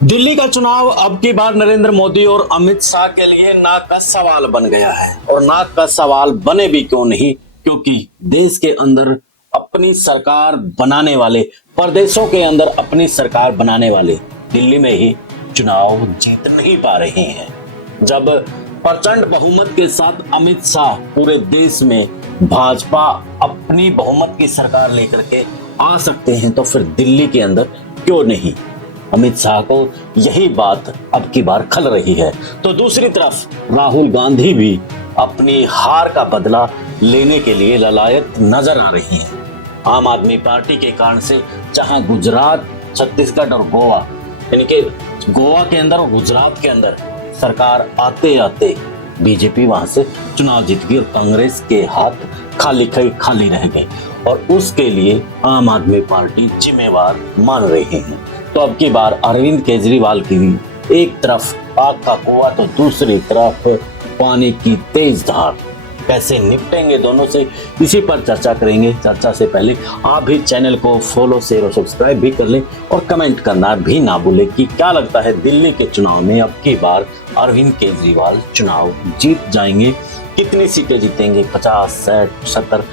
दिल्ली का चुनाव अब की बार नरेंद्र मोदी और अमित शाह के लिए नाक का सवाल बन गया है। और नाक का सवाल बने भी क्यों नहीं, क्योंकि देश के अंदर अपनी सरकार बनाने वाले, प्रदेशों के अंदर अपनी सरकार बनाने वाले दिल्ली में ही चुनाव जीत नहीं पा रहे हैं। जब प्रचंड बहुमत के साथ अमित शाह पूरे देश में भाजपा अपनी बहुमत की सरकार लेकर के आ सकते हैं, तो फिर दिल्ली के अंदर क्यों नहीं? अमित शाह को यही बात अब की बार खल रही है। तो दूसरी तरफ राहुल गांधी भी अपनी हार का बदला लेने के लिए ललायत नजर आ रही है। आम आदमी पार्टी के कारण से जहां गुजरात, छत्तीसगढ़ और गोवा, यानी कि गोवा के अंदर और गुजरात के अंदर सरकार आते आते बीजेपी वहां से चुनाव जीत गई और कांग्रेस के हाथ खाली रह गए, और उसके लिए आम आदमी पार्टी जिम्मेवार मान रही है। तो अब की बार अरविंद केजरीवाल की भी एक तरफ आग का कुआं तो दूसरी तरफ पानी की तेज धार, कैसे निपटेंगे दोनों से, इसी पर चर्चा करेंगे। चर्चा से पहले आप भी चैनल को फॉलो, शेयर और सब्सक्राइब भी कर लें और कमेंट करना भी ना भूलें कि क्या लगता है दिल्ली के चुनाव में अब की बार अरविंद केजरीवाल चुनाव जीत जाएंगे, कितनी सीटें जीतेंगे, 50, 60, 70?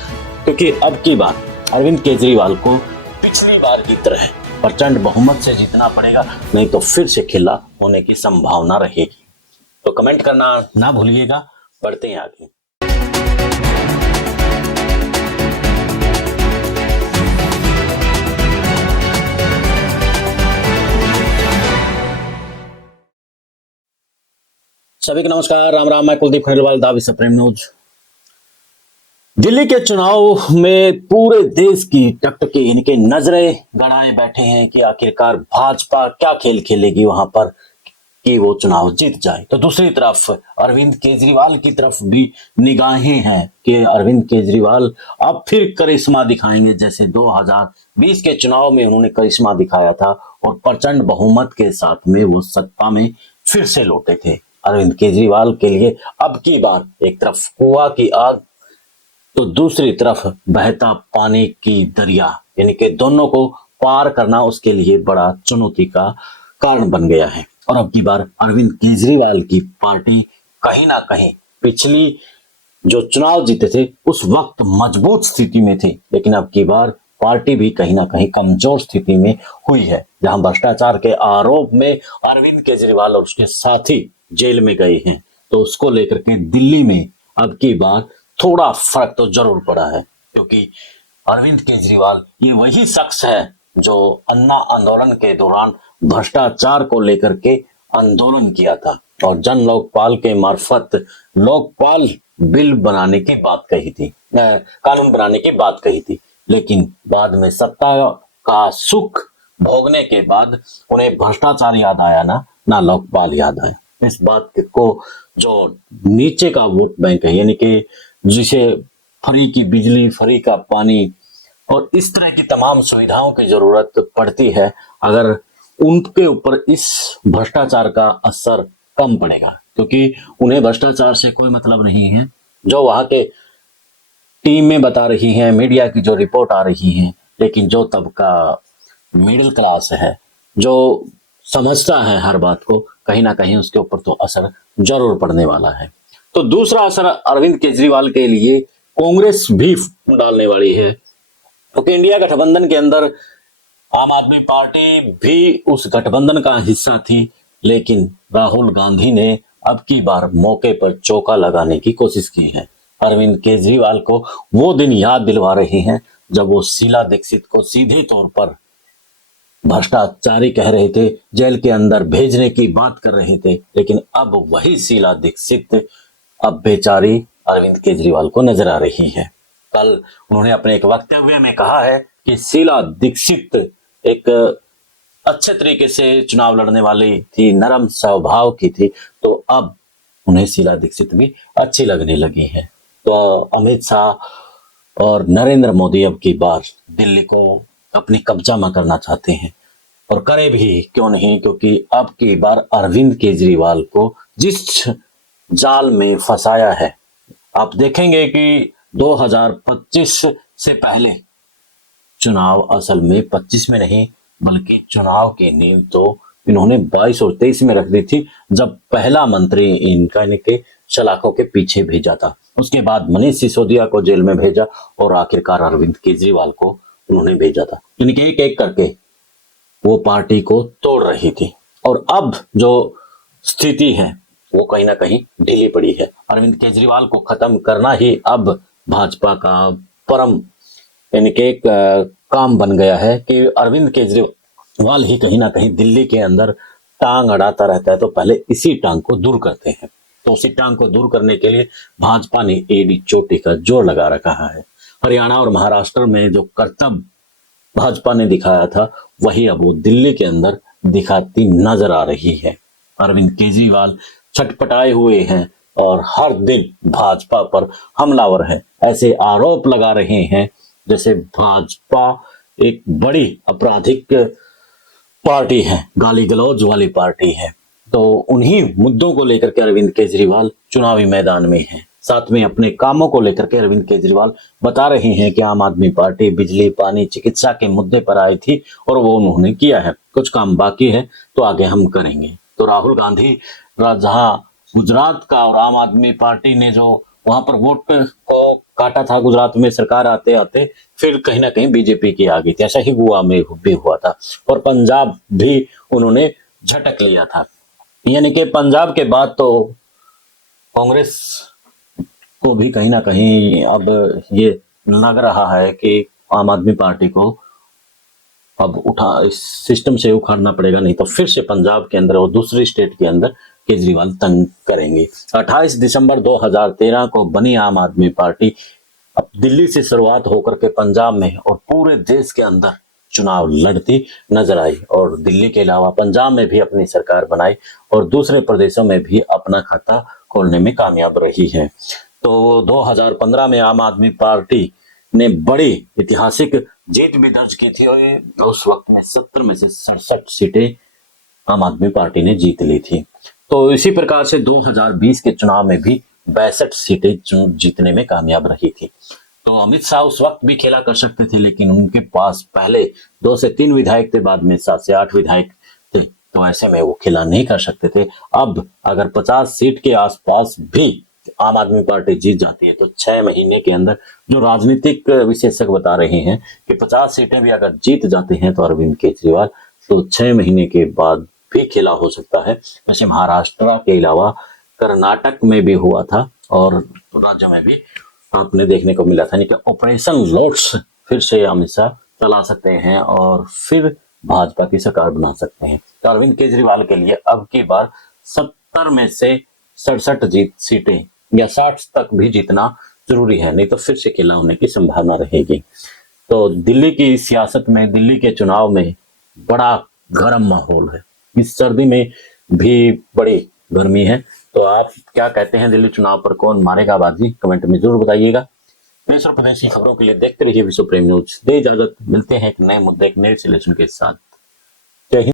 क्योंकि अब की बार अरविंद केजरीवाल को पिछली बार की तरह प्रचंड बहुमत से जीतना पड़ेगा, नहीं तो फिर से खिला होने की संभावना रहेगी। तो कमेंट करना ना भूलिएगा। बढ़ते हैं आगे। सभी को नमस्कार, राम राम। मैं कुलदीप खंडेलवाल, दा विश्व प्रेम न्यूज। दिल्ली के चुनाव में पूरे देश की टकटकी यानी कि नजरें गड़ाए बैठे हैं कि आखिरकार भाजपा क्या खेल खेलेगी वहां पर कि वो चुनाव जीत जाए। तो दूसरी तरफ अरविंद केजरीवाल की तरफ भी निगाहें हैं कि अरविंद केजरीवाल अब फिर करिश्मा दिखाएंगे, जैसे 2020 के चुनाव में उन्होंने करिश्मा दिखाया था और प्रचंड बहुमत के साथ में वो सत्ता में फिर से लौटे थे। अरविंद केजरीवाल के लिए अब की बार एक तरफ कुआं की आग तो दूसरी तरफ बहता पानी की दरिया, यानी कि दोनों को पार करना उसके लिए बड़ा चुनौती का कारण बन गया है। और अब की बार अरविंद केजरीवाल की पार्टी कहीं ना कहीं पिछली जो चुनाव जीते थे उस वक्त मजबूत स्थिति में थे, लेकिन अब की बार पार्टी भी कहीं ना कहीं कमजोर स्थिति में हुई है। जहां भ्रष्टाचार के आरोप में अरविंद केजरीवाल और उसके साथी जेल में गए हैं, तो उसको लेकर के दिल्ली में अब की बार थोड़ा फर्क तो जरूर पड़ा है, क्योंकि अरविंद केजरीवाल ये वही शख्स है जो अन्ना आंदोलन के दौरान भ्रष्टाचार को लेकर के आंदोलन किया था और जन लोकपाल के मार्फत लोकपाल बिल बनाने की बात कही थी, कानून बनाने की बात कही थी। लेकिन बाद में सत्ता का सुख भोगने के बाद उन्हें भ्रष्टाचार याद आया ना लोकपाल याद आया। इस बात को जो नीचे का वोट बैंक है, यानी कि जिसे फ्री की बिजली, फ्री का पानी और इस तरह की तमाम सुविधाओं की जरूरत पड़ती है, अगर उनके ऊपर इस भ्रष्टाचार का असर कम पड़ेगा, क्योंकि उन्हें भ्रष्टाचार से कोई मतलब नहीं है। जो वहां के टीम में बता रही है, मीडिया की जो रिपोर्ट आ रही है, लेकिन जो तबका मिडिल क्लास है, जो समझता है हर बात को, कहीं ना कहीं उसके ऊपर तो असर जरूर पड़ने वाला है। तो दूसरा असर अरविंद केजरीवाल के लिए कांग्रेस भी डालने वाली है, क्योंकि इंडिया गठबंधन के अंदर आम आदमी पार्टी भी उस गठबंधन का हिस्सा थी, लेकिन राहुल गांधी ने अब की बार मौके पर चौका लगाने की कोशिश की है। अरविंद केजरीवाल को वो दिन याद दिलवा रहे हैं जब वो शीला दीक्षित को सीधे तौर पर भ्रष्टाचारी कह रहे थे, जेल के अंदर भेजने की बात कर रहे थे, लेकिन अब वही शीला दीक्षित अब बेचारी अरविंद केजरीवाल को नजर आ रही है। कल उन्होंने अपने एक वक्तव्य में कहा है कि शीला दीक्षित एक अच्छे तरीके से चुनाव लड़ने वाली थी, नरम स्वभाव की थी, तो अब उन्हें शीला दीक्षित भी अच्छी लगने लगी है। तो अमित शाह और नरेंद्र मोदी अब की बार दिल्ली को अपनी कब्जा में करना चाहते हैं, और करे भी क्यों नहीं, क्योंकि अब की बार अरविंद केजरीवाल को जिस जाल में फंसाया है, आप देखेंगे कि 2025 से पहले चुनाव असल में 25 में नहीं बल्कि चुनाव की नींव तो इन्होंने 22 और 23 में रख दी थी, जब पहला मंत्री इनके सलाखों के पीछे भेजा था। उसके बाद मनीष सिसोदिया को जेल में भेजा और आखिरकार अरविंद केजरीवाल को उन्होंने भेजा था। इनके एक एक करके वो पार्टी को तोड़ रही थी और अब जो स्थिति है वो कहीं ना कहीं ढीली पड़ी है। अरविंद केजरीवाल को खत्म करना ही अब भाजपा का परम इनके काम बन गया है कि अरविंद केजरीवाल ही कहीं ना कहीं दिल्ली के अंदर टांग अड़ाता रहता है, तो पहले इसी टांग को दूर करते हैं। तो उसी टांग को दूर करने के लिए भाजपा ने एडी चोटी का जोर लगा रखा है। हरियाणा और महाराष्ट्र में जो कर्तव्य भाजपा ने दिखाया था वही अब वो दिल्ली के अंदर दिखाती नजर आ रही है। अरविंद केजरीवाल छटपटाए हुए हैं और हर दिन भाजपा पर हमलावर है, ऐसे आरोप लगा रहे हैं जैसे भाजपा एक बड़ी आपराधिक पार्टी है, गाली गलौज वाली पार्टी है। तो उन्हीं मुद्दों को लेकर के अरविंद केजरीवाल चुनावी मैदान में हैं। साथ में अपने कामों को लेकर के अरविंद केजरीवाल बता रहे हैं कि आम आदमी पार्टी बिजली, पानी, चिकित्सा के मुद्दे पर आई थी और वो उन्होंने किया है, कुछ काम बाकी है तो आगे हम करेंगे। तो राहुल गांधी जहां गुजरात का और आम आदमी पार्टी ने जो वहां पर वोट को काटा था गुजरात में, सरकार आते आते फिर कहीं ना कहीं बीजेपी की आ गई थी। ऐसा ही गोवा में भी हुआ था और पंजाब भी उन्होंने झटक लिया था। यानी कि पंजाब के बाद तो कांग्रेस को भी कहीं ना कहीं अब ये लग रहा है कि आम आदमी पार्टी को अब इस सिस्टम से उखाड़ना पड़ेगा, नहीं तो फिर से पंजाब के अंदर और दूसरी स्टेट के अंदर केजरीवाल तंग करेंगे। 28 दिसंबर 2013 को बनी आम आदमी पार्टी अब दिल्ली से शुरुआत होकर के पंजाब में और पूरे देश के अंदर चुनाव लड़ती नजर आई और दिल्ली के अलावा पंजाब में भी अपनी सरकार बनाई और दूसरे प्रदेशों में भी अपना खाता खोलने में कामयाब रही है। तो 2015 में आम आदमी पार्टी ने बड़ी ऐतिहासिक जीत भी दर्ज की थी और उस वक्त में 70 में से 67 सीटें आम आदमी पार्टी ने जीत ली थी। तो इसी प्रकार से 2020 के चुनाव में भी 62 सीटें जीतने में कामयाब रही थी। तो अमित शाह उस वक्त भी खेला कर सकते थे, लेकिन उनके पास पहले 2 से 3 विधायक थे, बाद में 7 से 8 विधायक थे, तो ऐसे में वो खेला नहीं कर सकते थे। अब अगर 50 सीट के आसपास भी आम आदमी पार्टी जीत जाती है तो 6 महीने के अंदर, जो राजनीतिक विशेषज्ञ बता रहे हैं कि 50 सीटें भी अगर जीत जाते हैं तो अरविंद केजरीवाल तो 6 महीने के बाद भी खेला हो सकता है। वैसे महाराष्ट्र के अलावा कर्नाटक में भी हुआ था और राज्य में भी आपने देखने को मिला था, नहीं कि ऑपरेशन लोट्स फिर से अमित शाह चला सकते हैं और फिर भाजपा की सरकार बना सकते हैं। तो अरविंद केजरीवाल के लिए अब की बार 70 में से 67 सीटें या 60 तक भी जीतना जरूरी है, नहीं तो फिर से खेला होने की संभावना रहेगी। तो दिल्ली की सियासत में, दिल्ली के चुनाव में बड़ा गर्म माहौल है। इस सर्दी में भी बड़ी गर्मी है। तो आप क्या कहते हैं, दिल्ली चुनाव पर कौन मारेगा बाजी? कमेंट में जरूर बताइएगा। देश और प्रदेश की खबरों के लिए देखते रहिए विश्व प्रेम न्यूज। दे इजाजत, मिलते हैं एक नए मुद्दे, एक नए सॉल्यूशन के साथ।